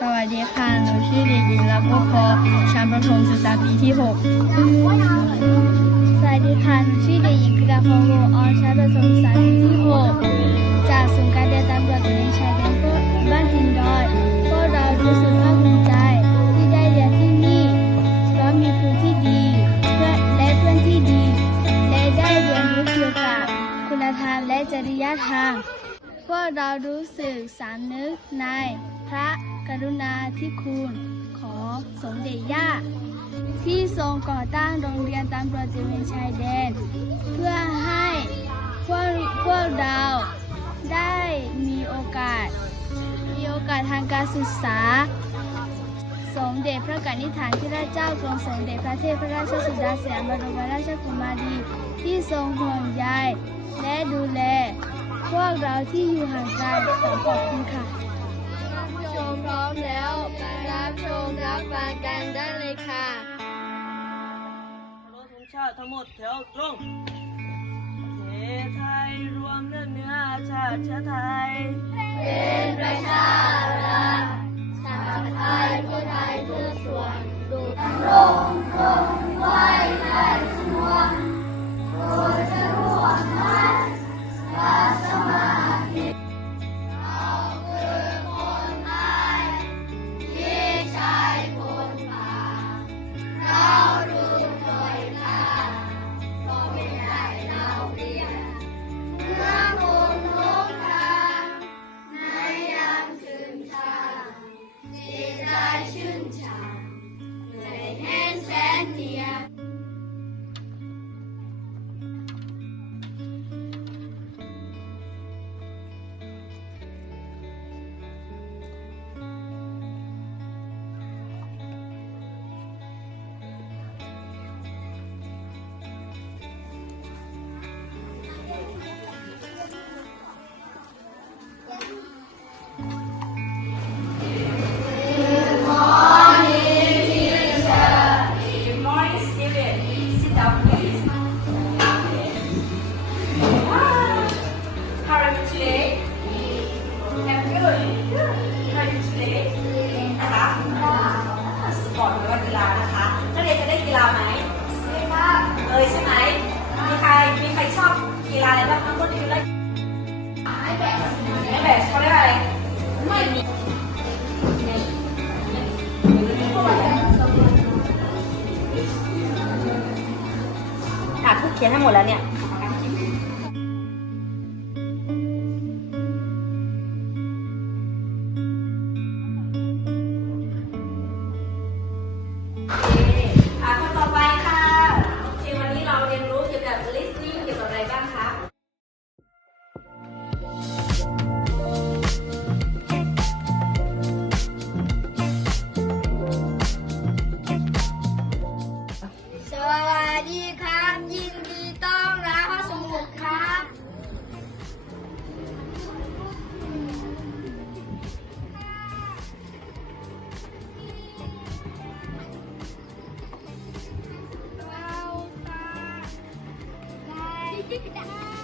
สวัสดีค่ะ หนูชื่อเด็กหญิงรับก็พอชั้นประถมศึกษาปีที่ 6 สวัสดีค่ะ หนูชื่อเด็กหญิงกระพงศ์โวออนชั้นประถมศึกษาปีที่ 6 จากศูนย์การเรียนตามแบบตระเวนชายแดนบ้านทินดอย พวกเรารู้สึกภาคภูมิใจที่ได้เรียนที่นี่เพราะมีครูที่ดีเพื่อนและเพื่อนที่ดี และได้เรียนรู้เกี่ยวกับคุณธรรมและจริยธรรม พวกเรารู้สึกสำนึกในพระกรุณาธิคุณของสมเด็จย่า ที่ทรงก่อตั้งโรงเรียนตามประจเวนชายแดน เพื่อให้พวกพวกเราได้มีโอกาส มีโอกาสทางการศึกษา สมเด็จพระกนิษฐานที่ราชเจ้ากรมสมเด็จพระเทพราชสุดาสยามบรมราชกุมารีที่ทรงห่วงใยและดูแล พวกเราที่อยู่ห่างไกลขอขอบคุณค่ะชมพร้อมแล้วรับชมรับฟังกันได้เลยค่ะเคารพธงชาติทั้งหมดแถวตรงประเทศไทยรวมเนื้อเนื้อชาติเชื้อไทย down, please. เขียนให้หมดแล้วเนี่ยเ Look at that.